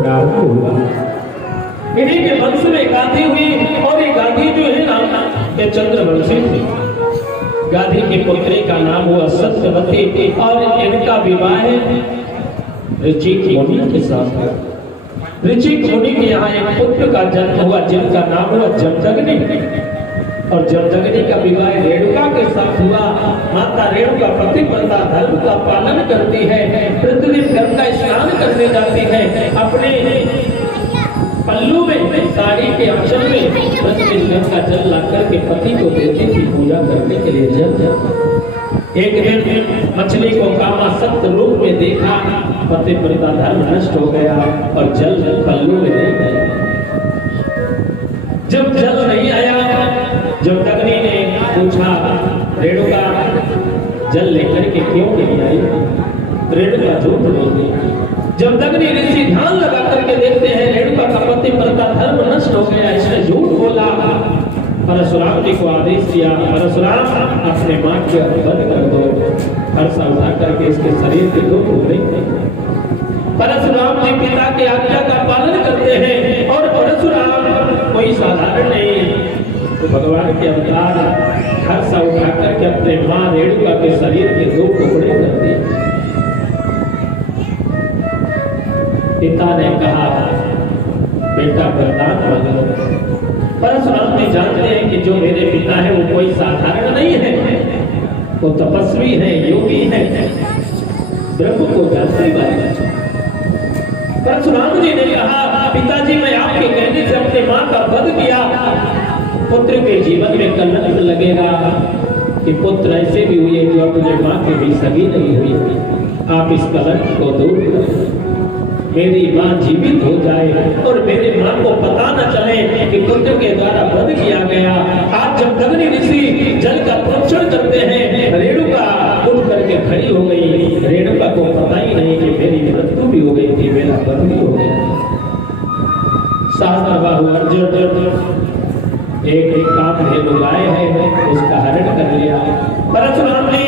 प्रारंभ हुआ। इन्हीं के वंश में गांधी हुई और ये गांधी जो है ना ये चंद्रवंशी थे। गांधी की पुत्री का नाम हुआ सत्यवती और इनका विवाह ऋचिक मुनि के साथ। ऋचिक मुनि के यहाँ एक पुत्र का जन्म हुआ जिनका नाम हुआ जमदग्नि और जमदग्नि का विवाह रेणुका के साथ हुआ। माता रेणुका पतिव्रता धर्म का पालन करती है, प्रतिदिन गंगा स्नान करने जाती है, अपने पल्लू में साड़ी के अंचल में प्रतिदिन गंगा जल लाकर के पति को देती थी पूजा करने के लिए। जब एक दिन मछली को कामासक्त रूप में देखा, पतिव्रता धर्म नष्ट हो गया और जल पल्लू में नहीं गया। जब जल नहीं आया, जमदग्नि ने पूछा रेणुका जल लेकर के क्यों नहीं आई? रेणुका झूठ बोली। जमदग्नि ऋषि ध्यान लगा करके देखते हैं रेणुका का पतिव्रता धर्म नष्ट हो गया, इसने झूठ बोला। परशुराम जी को आदेश दिया, परशुराम अपने मां के वध कर दो, फरसा उठा करके इसके शरीर के दो टुकड़े। परशुराम जी पिता की आज्ञा का पालन करते हैं और परशुराम कोई साधारण नहीं, तो भगवान के अवतार फरसा उठा करके अपने मां रेणुका के शरीर के दो टुकड़े कर दिए। पिता ने कहा बेटा वरदान मांगो। परशुराम जी जानते हैं कि जो मेरे पिता है वो कोई साधारण नहीं है, वो तपस्वी है, योगी है, ब्रह्म को जानने वाले। परशुराम जी ने कहा पिताजी मैं आपके कहने से अपने मां का वध किया, पुत्र के जीवन में कलंक लगेगा कि पुत्र ऐसे भी हुए जो अपने मां के भी सगी नहीं हुई, आप इस कलंक को दूर करें, मेरी मां जीवित हो जाए और मेरे मां को पता न चले कि पुत्र के द्वारा वध किया गया। आज जब जमदग्नि ऋषि जल का प्रोक्षण करते हैं, रेणुका उठ करके खड़ी हो गई। रेणुका को पता ही नहीं कि मेरी मृत्यु भी हो गई थी, मेरा वध भी हो गया। सहस्त्रबाहु अर्जुन एक कामधेनु गाय है, उसका हरण कर लिया। परशुराम ने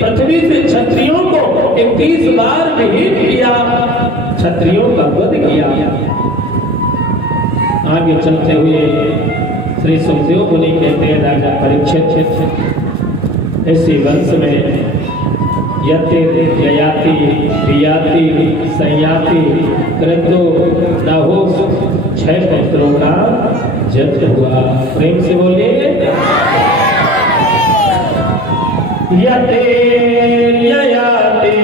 पृथ्वी से क्षत्रियों को 21 बार विहीन किया, क्षत्रियों का वध किया। आगे चलते हुए श्री सुखदेव मुनि कहते हैं राजा परीक्षित इसी वंश में यति ययाति वियाति संयाति क्रतु दाहोस 6 पुत्रों का जन्म हुआ। प्रेम से बोलिए यते ययाति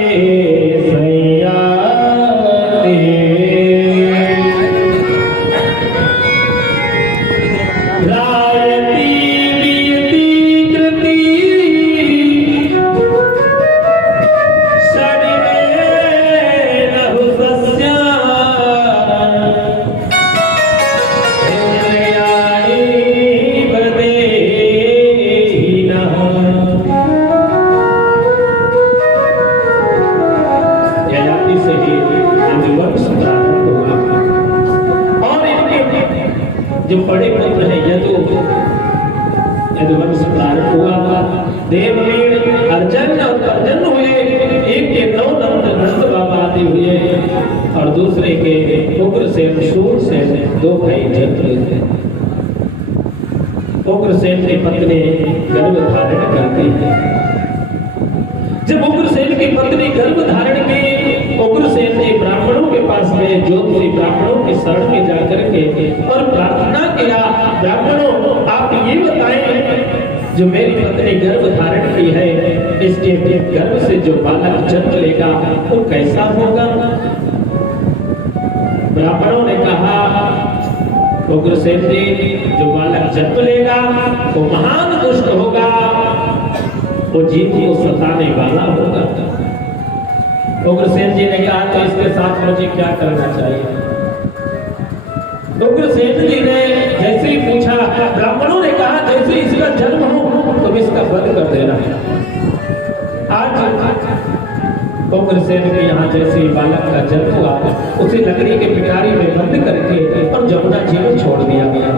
जो बड़े पुत्र है यदुवंश प्रारंभ हुआ। देववीर अर्जन और अर्जन हुए, एक के 9 नंद बाबा आदि हुए और दूसरे के उग्रसेन शूरसेन 2 भाई जन्म लेते। उग्रसेन की पत्नी गर्भ धारण करती है। जब उग्रसेन की पत्नी गर्भ धारण की, उग्रसेन ने ब्राह्मणों के पास गए, ज्योतिषी ब्राह्मणों के शरण में जाकर के और प्रार्थना किया ब्राह्मणों आप ये बताएं जो मेरी पत्नी गर्भ धारण की है, इसके गर्भ से जो बालक जन्म लेगा वो कैसा होगा? ब्राह्मणों ने कहा उग्रसेन जी जो बालक जन्म लेगा वो महान दुष्ट होगा, वो जीव को सताने वाला होगा। उग्रसेन जी ने कहा तो इसके साथ मुझे क्या करना चाहिए? उग्रसेन जी ने जैसे ही पूछा, ब्राह्मणों ने कहा जैसे इसका जन्म हो तो इसका वध कर देना। आज उग्रसेन के यहाँ जैसे बालक का जन्म हुआ उसे लकड़ी के पिटारी में बंद करके और जमुना जी में छोड़ दिया गया।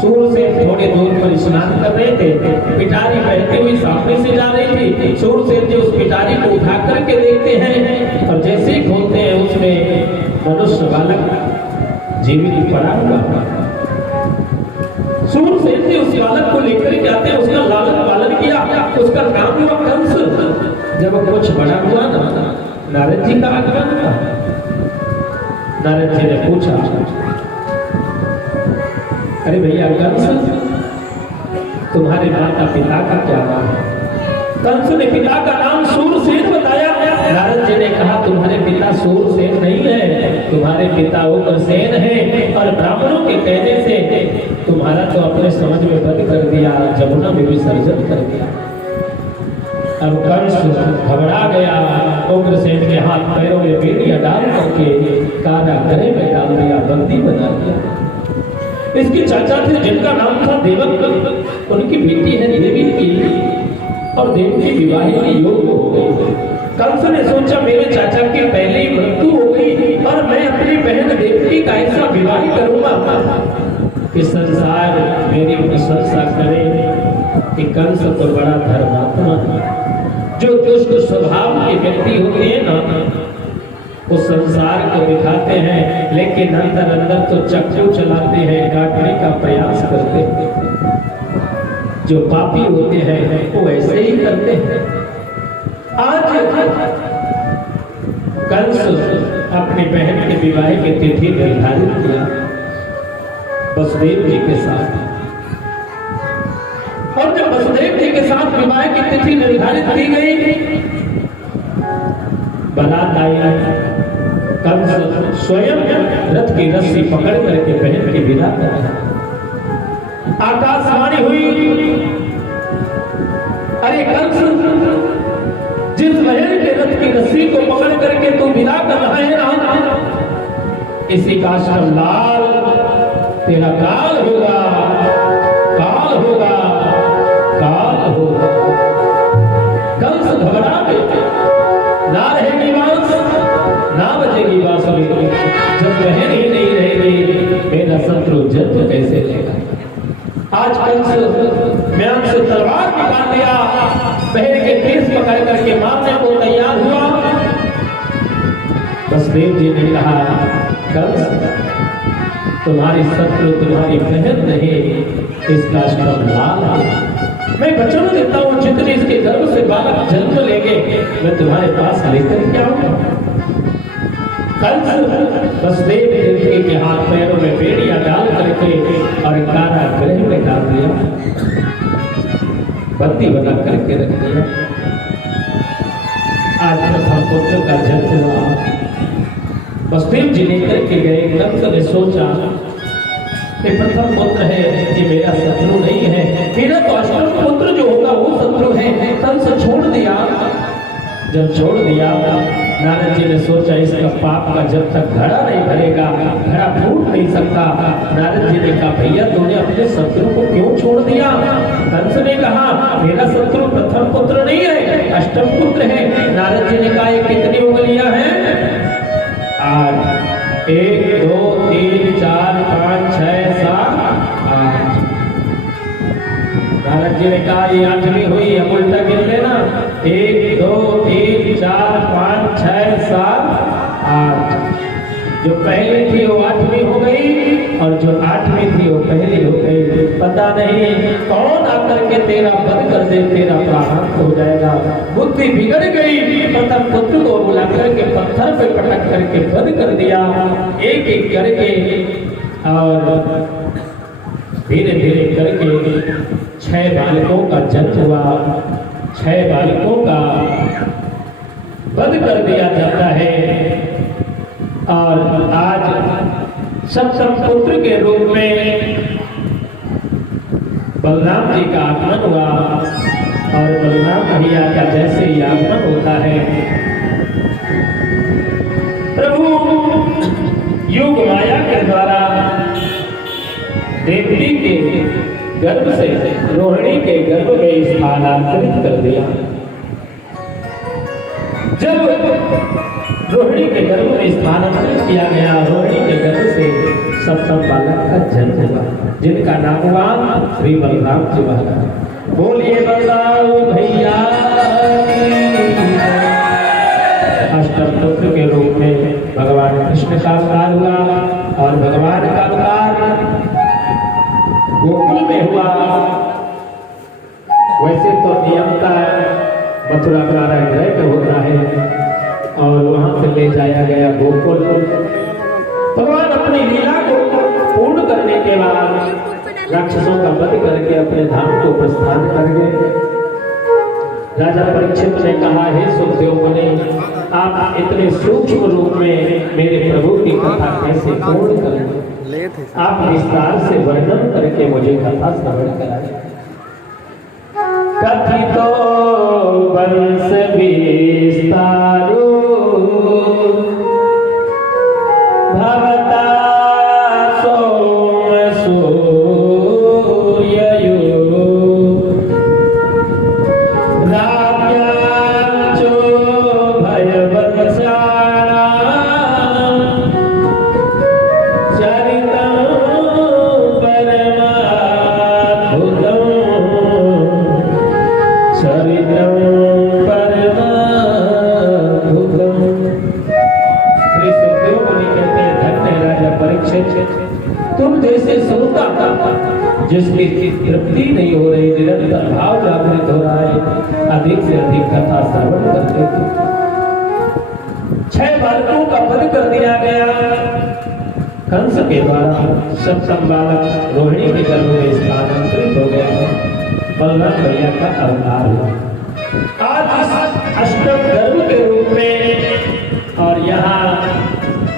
सूरसेन थोड़े दूर पर स्नान कर रहे थे, पिटारी बहती हुई सामने से जा रही थी। सूरसेन जी उस पिटारी को उठा करके देखते हैं और जैसे ही खोलते हैं उसमें मनुष्य बालक जीवित पड़ा हुआ। सूरसेन जी उस बालक को लेकर के आते हैं, उसका लालन पालन किया, उसका नाम हुआ कंस। जब कुछ बड़ा हुआ ना, नारद जी का आगमन हुआ। नारद जी ने पूछा, अरे भैया कंस, तुम्हारे माता पिता का क्या नाम है? कंस ने पिता का नाम सूरसेन बताया। नारद जी ने कहा, तुम्हारे पिता सूरसेन नहीं है, तुम्हारे पिता उग्रसेन है, और ब्राह्मणों के कहने से तुम्हारा तो अपने समझ में बंद कर दिया, जमुना में विसर्जन कर दिया। अब कंस घबरा गया, उग्रसेन के हाथ पैरों में बेड़ियां डाल करके कारागृह में डाल दिया, बंदी बना दिया। इसके चाचा थे जिनका नाम था देवक, उनकी बेटी है देवी की, और देवी की विवाह की योग हो गई। कंस ने सोचा मेरे चाचा की पहले ही मृत्यु हो गई और मैं अपनी बहन देवकी का ऐसा विवाह करूंगा कि संसार मेरी प्रशंसा करे कि कंस तो बड़ा धर्मात्मा है। जो दुष्ट स्वभाव के व्यक्ति होते हैं ना, वो संसार को दिखाते हैं लेकिन अंदर अंदर तो चक्कू चलाते हैं, काटने का प्रयास करते हैं। जो पापी होते हैं वो ऐसे ही करते हैं। आज कंस अपनी बहन के विवाह की तिथि निर्धारित किया वसुदेव जी के साथ, और जब वसुदेव जी के साथ विवाह की तिथि निर्धारित की गई, बारात आई। कंस स्वयं रथ की रस्सी पकड़ करके बहन की विदा कर रहा। आकाशवाणी हुई, अरे कंस, जिस बहन के रथ की रस्सी को पकड़ करके तू विदा कर रहा है ना, इसी का श्रम लाल तेरा काल होगा, काल होगा, काल होगा। कंस घबरा गया, ना रहेगी बांस, ना बजेगी बांसुरी, जब बहन ही नहीं रहेगी मेरा शत्रु जन्म कैसे लेगा। आज कंस म्यान से तलवार निकाल लिया, बहन के केस पकड़ करके मारने को तैयार हुआ। वसुदेव जी ने कहा, कंस, तुम्हारी शत्रु तुम्हारी बहन नहीं, इसका श्रम लाल है। मैं वचन देता हूं जितने इसके गर्भ से बालक जन्म लेंगे मैं तुम्हारे पास लेकर के आऊंगा। कंस वसुदेव देवकी के हाथ पैरों में बेड़ियां डाल करके और कारागृह में डाल दिया, बंदी बना करके रख दिया। आज प्रथम पुत्र का जन्म हुआ, वसुदेव जी लेकर के गए। कंस ने सोचा कि प्रथम पुत्र है, ये मेरा शत्रु नहीं है, मेरा तो अष्टम पुत्र जो होगा वो शत्रु है। कंस छोड़ दिया। जब छोड़ दिया, नारद जी ने सोचा इसका पाप का जब तक घड़ा नहीं भरेगा, घड़ा फूट नहीं सकता। नारद जी ने कहा, भैया तूने अपने शत्रु को क्यों छोड़ दिया? कंस ने कहा, मेरा शत्रु प्रथम पुत्र नहीं है, अष्टम पुत्र है। नारद जी ने कहा, ये कितनी उंगलियां हैं? 8, 1, 2, 3, 4, 5, 6, 7, 8। नारद जी ने कहा, ये 8वीं हुई, अब उल्टा गिन लेना। 1, 2, 3, 4, 5, 6, 7, 8। जो पहली थी वो 8वीं हो गई और जो 8वीं थी वो पहली हो गई। पता नहीं कौन आकर के तेरा वध कर दे, तेरा प्राणांत हो जाएगा। बुद्धि बिगड़ गई, प्रथम पुत्र को बुला करके पत्थर पे पटक करके वध कर दिया, एक एक करके। और धीरे धीरे करके 6 बालकों का जन्म हुआ, 6 बालकों का वध कर दिया जाता है। और आज सप्तम पुत्र के रूप में बलराम जी का आगमन हुआ। और बलराम भैया का जैसे ही आगमन होता है, प्रभु योग माया के द्वारा देवकी के गर्भ से रोहिणी के गर्भ में स्थानांतरित कर दिया। जब रोहिणी के गर्भ में स्थानांतरित किया गया, रोहिणी के गर्भ से सप्तम नवम बालक का जन्म हुआ, जिनका नाम हुआ श्री बलराम जी महाराज। बोलिए बलराम भैया। अष्टम पुत्र के रूप में भगवान कृष्ण का अवतार हुआ और भगवान का अवतार गोकुल में हुआ। वैसे तो नियमता मथुरा कारागृह में होता है और वहां से ले जाया गया गोकुल। भगवान अपनी लीला को पूर्ण करने के बाद राक्षसों का वध करके अपने धाम को प्रस्थान कर गए। राजा परीक्षित ने कहा, हे सुखदेव मुनि, आप इतने सूक्ष्म रूप में मेरे प्रभु की कथा कैसे पूर्ण करेंगे? आप विस्तार से वर्णन करके मुझे कथा श्रवण कराएं। कथितो वंश विस्तारो भवता सोम सूर्ययो राज्याचो भयवत्सारा चरितं परमाद्भुतं चरितं परमाद्भुतं। श्री सुखदेव मुनि कहते हैं, धन्य राजा परीक्षित, तुम जैसे श्रोता जिसकी तृप्ति नहीं हो रही, निरंतर भाव जागृत हो रहा है, अधिक से अधिक कथा श्रवण करते थे। 6 बालकों का वध कर दिया गया कंस के द्वारा। सप्तम बालक रोहिणी के गर्भ में स्थानांतरित हो गया। बलराम भैया का अवतार हुआ। आज अष्टम गर्भ के रूप में और यहाँ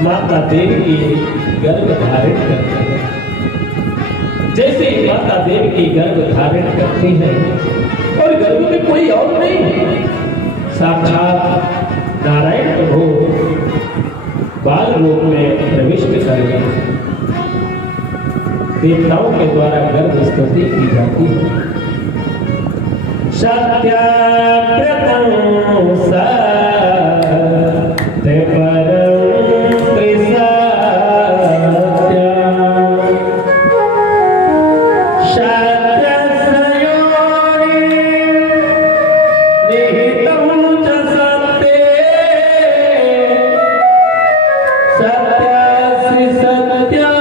माता देवी की गर्भ धारण करती है। जैसे माता देवी की गर्भ धारण करती है और गर्भ में कोई और नहीं, साक्षात नारायण प्रभु बाल रूप में प्रविष्ट कर गए। देवताओं के द्वारा गर्भ स्तुति की जाती है। सत्यव्रतं सत्यपरं त्रिसत्यं शतसयोनि निहितं च सत्ये सत्यस्य सत्यं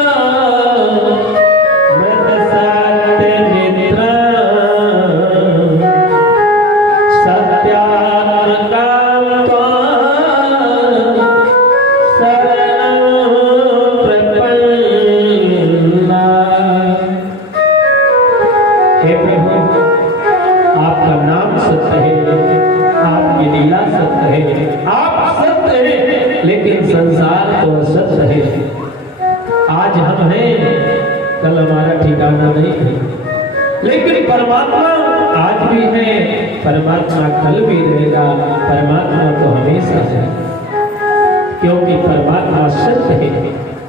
लेकिन परमात्मा आज भी है, परमात्मा कल भी रहेगा, परमात्मा तो हमेशा है, क्योंकि परमात्मा सत्य है।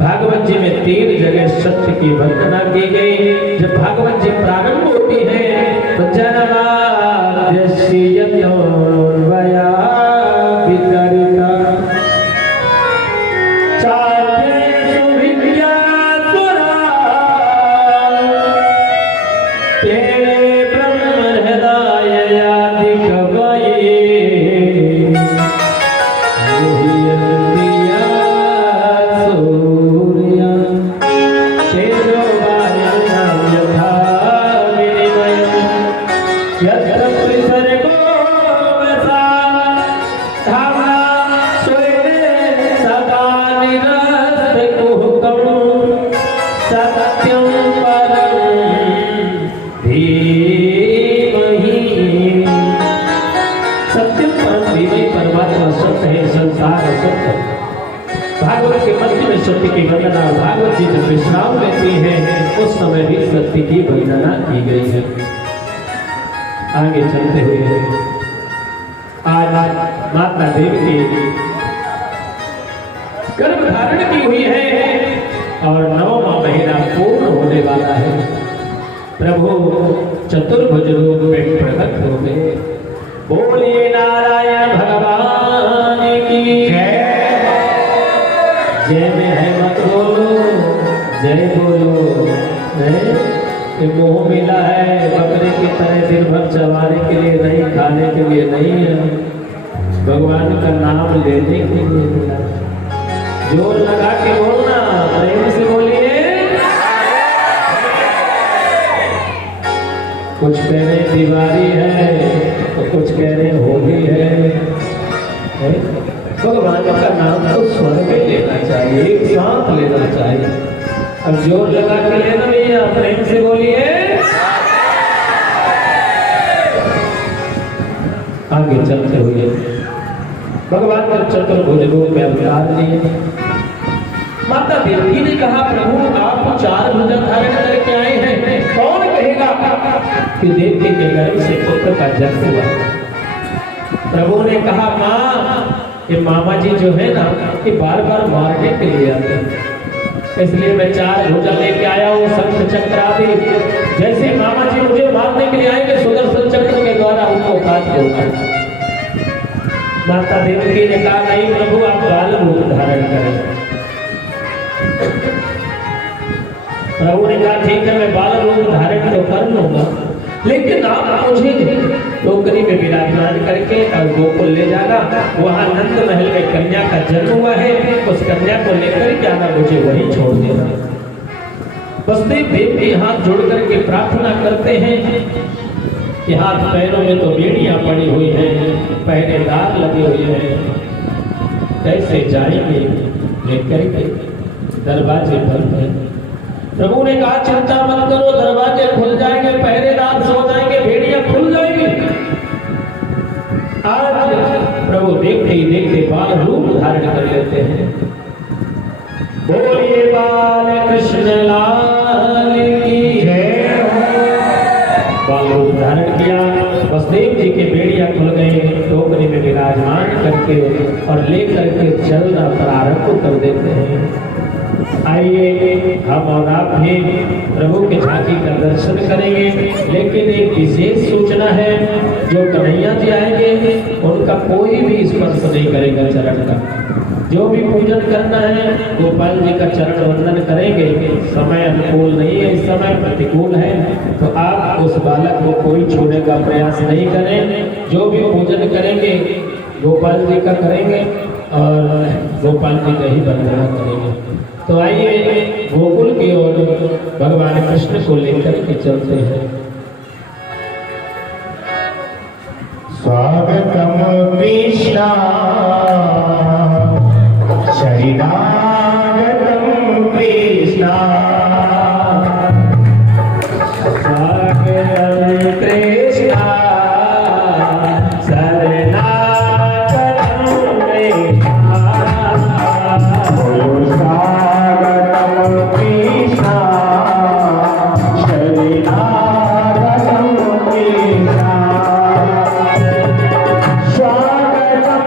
भागवत जी में 3 जगह सत्य की वंदना की गई। जब भागवत जी प्रारंभ होती है तो जननाद्यस्यतोर्वया वितरिता चार्येषु विद्यासुरा तेरे ब्रह्महृदयादिकवये मुह्यन्तिया सूर्या तेजोवारिणां यथा विनिमयम् यत्र त्रिसर्गो वसा धाम्ना स्वेन सदा निरस्तकुहकं सत्यं परं धीमहि। सत्यम परम धीमहि, परमात्मा सत्य है, संसार सत्य। भागवत के मध्य में सत्य की वंदना, भागवत जी जब विश्राम लेती है उस समय भी सत्य की वंदना की गई है। आगे चलते हुए आज माता देवी की गर्भ धारण की हुई है और 9वां महीना पूर्ण होने वाला है। प्रभु चतुर्भुज रूप में प्रकट हो गए। बोलिए नारायण भगवान की जय। जय में है मत बोलो, जय बोलो। ये मोह मिला है बकरे की तरह, दिन भर चबाने के लिए नहीं, खाने के लिए नहीं है, भगवान का नाम लेने के लिए मिला। जोर लगा के बोलना, प्रेम से बोलिए। कुछ कह रहे दिवाली है तो कुछ कह रहे होली है। भगवान का नाम तो स्वर में लेना चाहिए, एक साथ लेना चाहिए। अब जोर लगा के लेना भैया, प्रेम से बोलिए। आगे चलते हुए भगवान ने चतुर्भुज रूप में अवतार लिए। माता देवकी ने कहा, प्रभु आप 4 भुजा धारण करके आए हैं, कौन कहेगा कि देवकी के गर्भ से पुत्र का जन्म हुआ। प्रभु ने कहा, माँ ये मामा जी जो है ना, ये बार बार मारने के लिए आते हैं, इसलिए मैं 4 भुजा लेके आया हूँ, शंख चक्र आदि। जैसे मामा जी मुझे मारने के लिए आएंगे, सुदर्शन चक्र के द्वारा उनको काट दूंगा। माता देवकी ने कहा, नहीं प्रभु आप बाल रूप धारण करें। प्रभु ने कहा, ठीक है मैं बाल रूप धारण तो कर लूंगा, लेकिन आप मुझे टोकरी में विराजमान करके और गोकुल ले जाना। वहां नंद महल में कन्या का जन्म हुआ है, उस कन्या को लेकर जाना, मुझे वहीं छोड़ देना। वसुदेव देवकी हाथ जोड़ करके प्रार्थना करते हैं कि हाथ पैरों में तो बेड़ियां पड़ी हुई हैं, पहरेदार लगे हुए हैं, कैसे जाएंगे लेकर के। दरवाजे बंद हैं। प्रभु ने कहा, चिंता मत करो, दरवाजे खुल जाएंगे, पहरेदार सो जाएंगे, भेड़ियां खुल जाएंगी। आज प्रभु देखते ही देखते बाल रूप धारण कर लेते हैं। बोलिए बाल कृष्ण लाल की जय हो। बाल रूप धारण किया, वसुदेव जी के बेड़िया खुल गए, टोकरी में विराजमान करके और लेकर के चलना प्रारंभ कर देते हैं। आइए हम और आप भी प्रभु के झांकी का दर्शन करेंगे, लेकिन एक विशेष सूचना है, जो कन्हैया जी आएंगे उनका कोई भी स्पर्श नहीं करेगा चरण का। जो भी पूजन करना है गोपाल जी का चरण वंदन करेंगे। समय अनुकूल नहीं है, इस समय प्रतिकूल है, तो आप उस बालक को कोई छूने का प्रयास नहीं करें। जो भी पूजन करेंगे गोपाल जी का करेंगे और गोपाल जी का ही वंदना करेंगे। तो आइए गोकुल की ओर भगवान कृष्ण को लेकर के चलते हैं। स्वागतम कृष्णा शरणागतम कृष्णा, स्वागतम कृष्णा शरणागतम कृष्णा। स्वागतम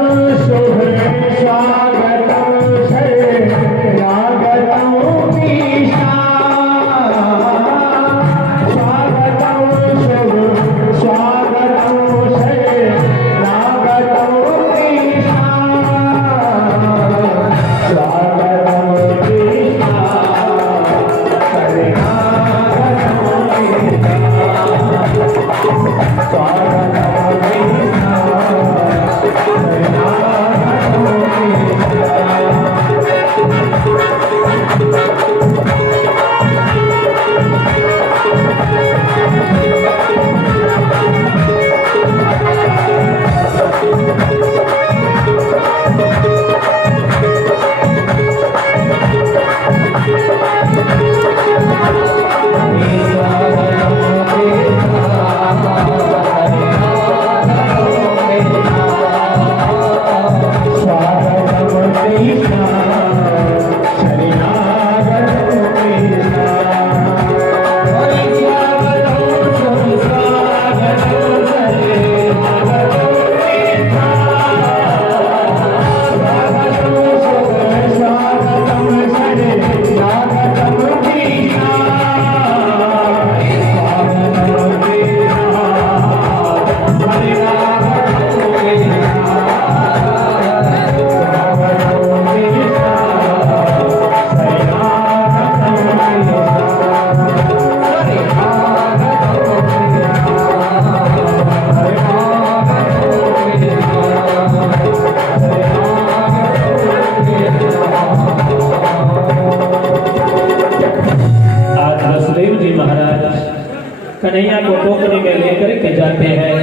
कन्हैया को टोकरी में लेकर के जाते हैं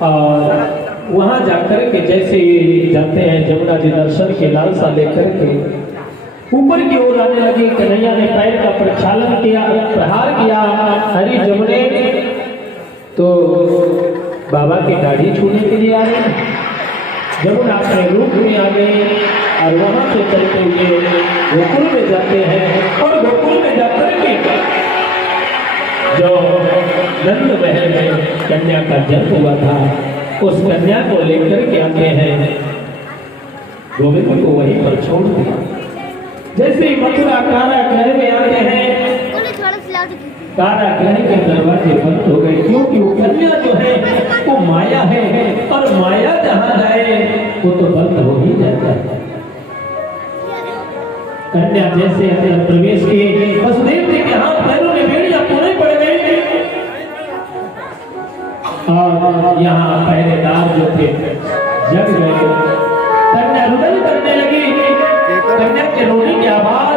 और वहां जाकर के जैसे जाते हैं जमुना जी दर्शन के लालसा लेकर के ऊपर की ओर आने लगी। कन्हैया ने पैर का प्रक्षालन किया, प्रहार किया हरी जमुने, तो बाबा की दाढ़ी छूने के लिए आ गए। जमुना अपने रूप में आ गए और वहां से चलते हुए गोकुल में जाते हैं और गोकुल में जाकर के जो नंद महल में कन्या का जन्म हुआ था उस कन्या को लेकर के आते हैं। गोविंद को वहीं पर छोड़ दिया। जैसे ही मथुरा कारागृह में आते हैं, कारागृह के दरवाजे बंद हो गए, क्योंकि वो कन्या जो है वो माया है और माया जहाँ जाए वो तो बंद हो ही जाता है। कन्या जैसे अंदर प्रवेश किए, वसुदेव जी के हाथ पैरों में बेड़ियां पूरे पड़ गई और यहाँ पहरेदार जो थे जग गए। कन्या रुदन करने लगी, कन्या के रोने की आवाज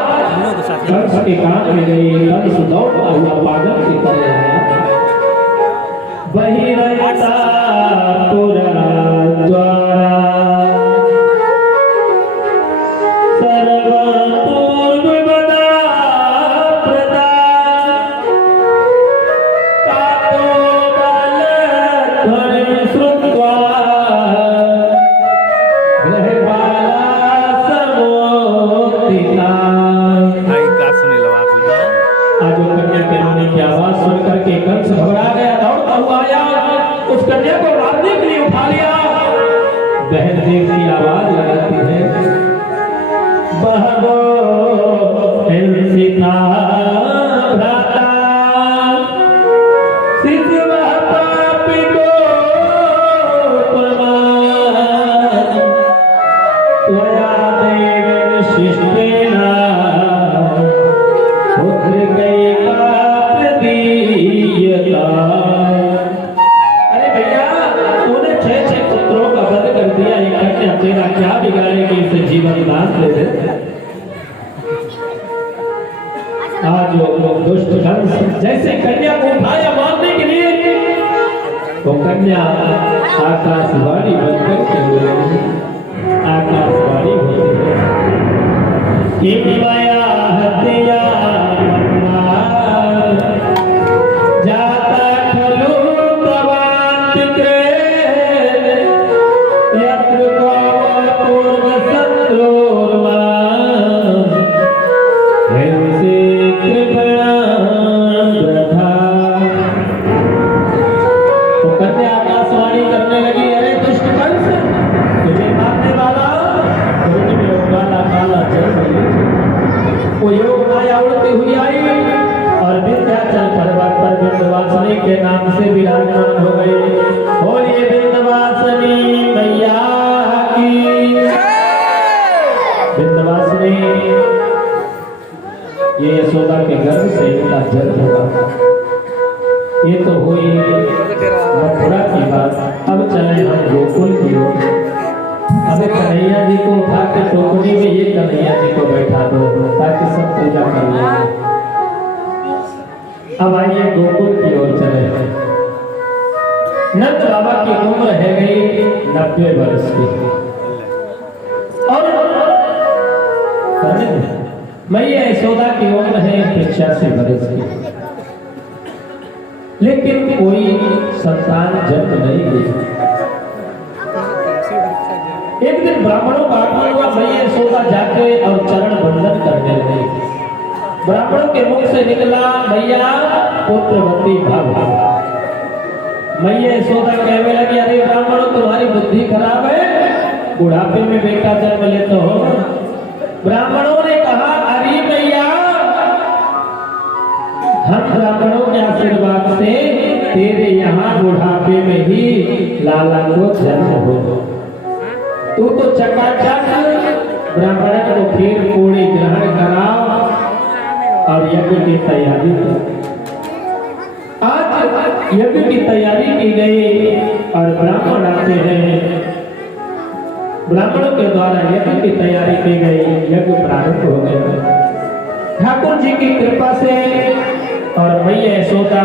कंस के कान में गई। कंस दौड़ता हुआ पागल की तरह आया। वही रहता पुरा द्वारा सर्वपूर्व बदा प्रदा तातो बल ध्वनि श्रुत्वा ग्रहपाला समोत्थिता। आज वो कन्या के रोने की आवाज सुन करके कंस घबरा गया, दौड़ता हुआ आया, उस कन्या को मारने के लिए उठा लिया। बहन देव की आवाज लगाती है, बहवो हिंसिता भ्राता सिद्धवः पापिको पमान त्वया देवेन शिष्टेन पुत्रिकैका प्रदीयता। अरे भैया, तूने 6 पुत्रों का वध कर दिया, ये कन्या तेरा क्या बिगाड़ेगी, इसे जीवन दान दे दे। आज लोग दुष्ट कंस जैसे कन्या को उठाया मारने के लिए, तो कन्या आकाशवाणी बनकर के बोली, आकाशवाणी होती है कि माया हत्या जाता खलु तवांतिके यत्र कौन पूर्व शत्रुर्मा हिंसे कृपणा प्रथा। तो कन्या आकाशवाणी करने लगी, अरे दुष्ट कंस, तुझे मारने वाला रोटी में उगाला काला जल वो योग माया उड़ती हुई आई और विंध्याचल पर्वत पर विंध्यवासिनी के नाम से विराजमान हो गई। बोलिए विंध्यवासिनी मैया की। विंध्यवासिनी, ये यशोदा के गर्भ से इनका जन्म हुआ। ये तो हुई मथुरा की बात। अब चले हम गोकुल की ओर। अबे कन्हैया जी को उठा के टोकरी में ये कन्हैया जी को बैठा दो ताकि सब पूजा कर लें। अब आइए गोकुल की ओर चले। नंद बाबा की उम्र है गई 90 वर्ष की और मैया यशोदा की उम्र है 85 वर्ष की, लेकिन कोई संतान जन्म नहीं हुई। एक दिन ब्राह्मणों का आगमन हुआ, मैया यशोदा जाके और चरण बंदन करने लगी। ब्राह्मणों के मुख से निकला, मैया पुत्रवती भव। मैया यशोदा कहने लगी, अरे ब्राह्मणों तुम्हारी बुद्धि खराब है, बुढ़ापे में बेटा जन्म लेते हो। ब्राह्मणों ने कहा, अरे मैया, हम ब्राह्मणों के आशीर्वाद से तेरे यहाँ बुढ़ापे में ही लाला को जन्म हो। तू तो चकाचक ब्राह्मण को खीर पूरी ग्रहण कराओ और यज्ञ की तैयारी कर। आज यज्ञ की तैयारी की गई और ब्राह्मण आते हैं। ब्राह्मणों के द्वारा यज्ञ की तैयारी की गई, यज्ञ प्रारंभ हो गया। ठाकुर जी की कृपा से और मैया यशोदा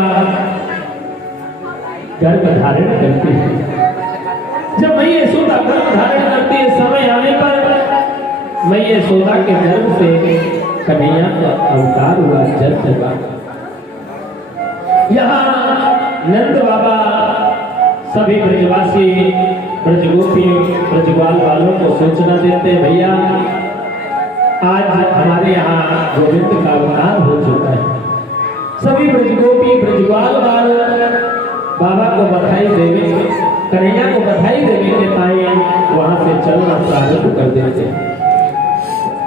गर्भ धारण करती है। जब मैया यशोदा गर्भ धारण करती है, समय आने पर मैया यशोदा के गर्भ से कन्हैया का अवतार हुआ, जन्म हुआ। यहाँ नंद बाबा सभी ब्रजवासी, ब्रजगोपी, ब्रजग्वाल वालों को सूचना देते, भैया आज हमारे यहाँ गोविंद का अवतार हो चुका है। सभी ब्रजगोपी, ब्रजग्वाल वाले बाबा को बधाई देवे, कन्हैया को बधाई देवे के ताई वहां से चलना प्रारंभ कर देते।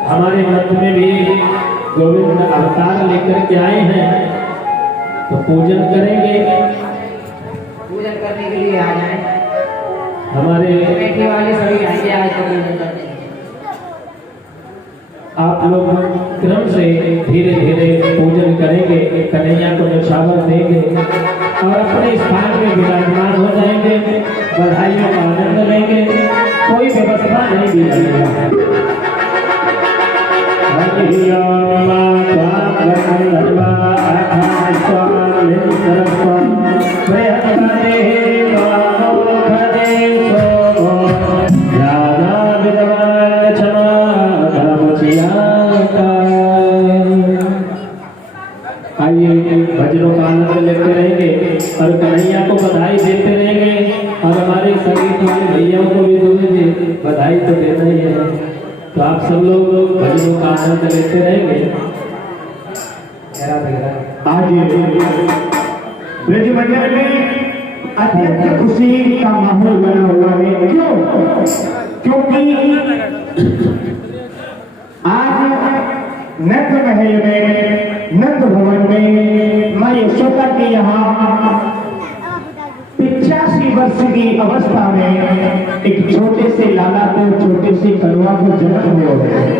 हमारे मध्य में भी गोविंद अवतार लेकर के आए हैं, तो पूजन करेंगे। पूजन करने के लिए आ जाए, हमारे बैठने वाले सभी आएंगे आज तो पूजन करने। आप लोग क्रम से धीरे धीरे पूजन करेंगे, कन्हैया को न्यौछावर देंगे और अपने स्थान में विराजमान हो जाएंगे, बधाइयों का आनंद लेंगे। कोई व्यवस्था नहीं दी जाएगी। भजनों का आनंद लेते रहेंगे और कन्हैया को बधाई देते रहेंगे और हमारे संगीत वाले भैयाओं को भी दोगे, बधाई तो देना ही है। तो आप सब लोग भजनों का आनंद लेते रहेंगे। आज ब्रज मंडल में अत्यंत खुशी का माहौल बना हुआ है। क्यों? क्योंकि आज नंद महल में, नंद भवन में मां यशोदा के यहाँ 85 वर्ष की अवस्था में एक छोटे से लाला को, छोटे से कलवा को जन्म हुआ है।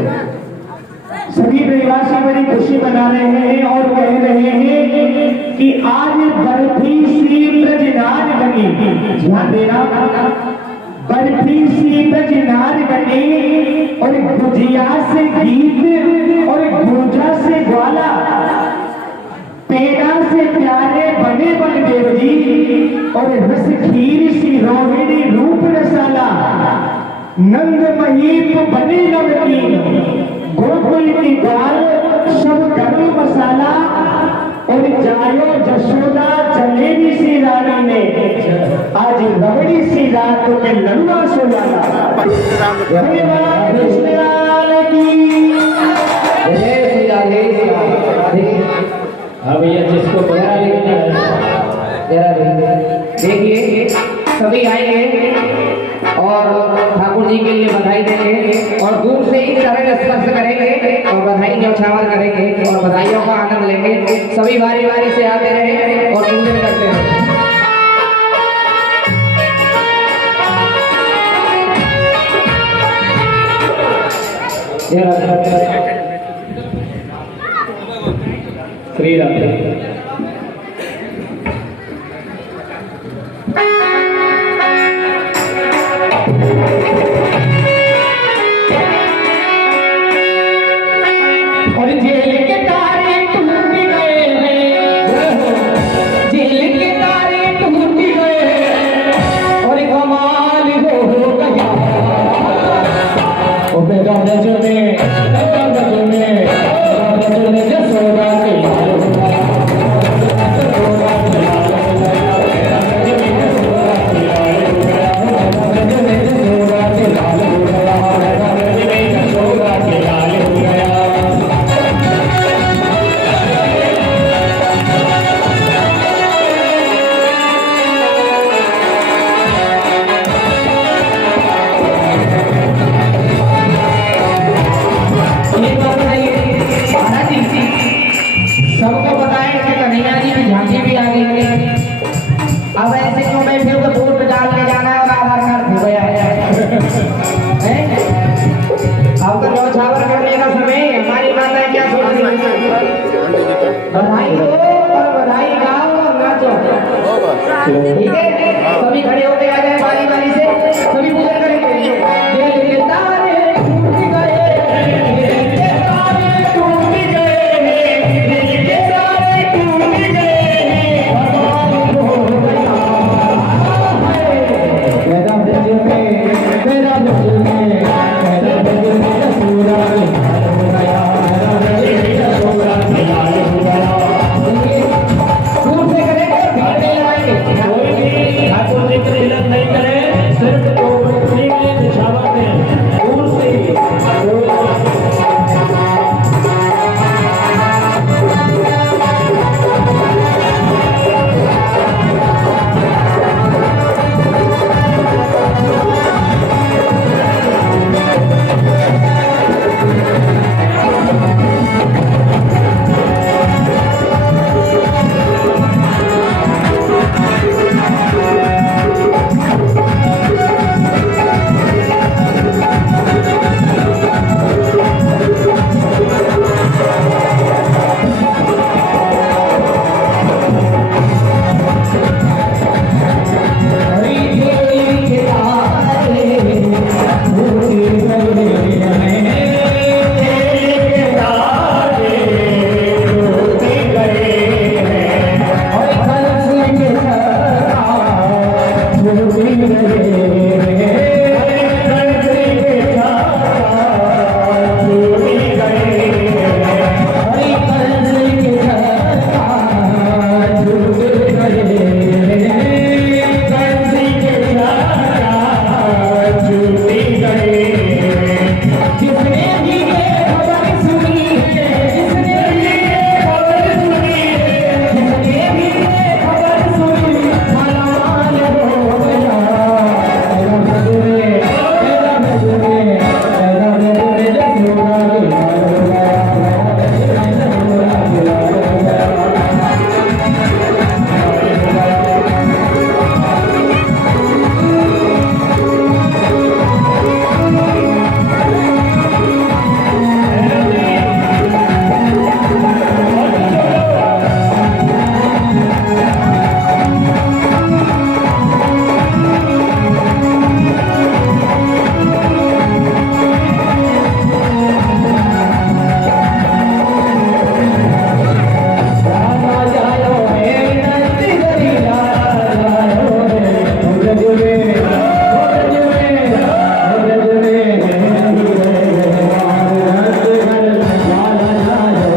सभी ब्रजवासी बड़ी खुशी मना रहे हैं और कह रहे हैं कि आज बर्फी सी ब्रजनार बनी। ध्यान देना, बर्फी सी ब्रजनार बनी और गुजिया से गीत और गूंजा से ग्वाला, पेड़ा से प्यारे बने बलदेव जी और रस खीर सी रोहिणी रूप रसाला, नंद महीप बने नवकीन, गोकुल की दाल सब गरम मसाला और जायो जशोदा जलेबी सी रानी ने आज रबड़ी सी रात में लड़ुआ सुलाला। कृष्ण लाल की जय राधे राधे। हाँ भैया, जिसको बड़ा लिखना है देखिए सभी आएंगे और ठाकुर जी के लिए बधाई देंगे और दूर से ही चरण स्पर्श करेंगे और बधाई न्यौछावर करेंगे और बधाइयों का आनंद लेंगे। सभी बारी बारी से आते रहे और पूजन करते रहे। श्री राम। और जेल के तारे टूट गए हैं, जेल के तारे टूट गए हैं और कमाल हो गया। ओ बेटा रजने जसोदा के लाल सबको बताएं कि कन्हैया जी की झांकी भी आ गई है। अब ऐसे क्यों बैठे हो कि वोट डाल के जाना है और आधार कार्ड खो गया है? अब तो न्यौछावर करने का समय है। हमारी माताएं क्या सोच रही हैं? बधाई दो और बधाई गाओ और नाचो।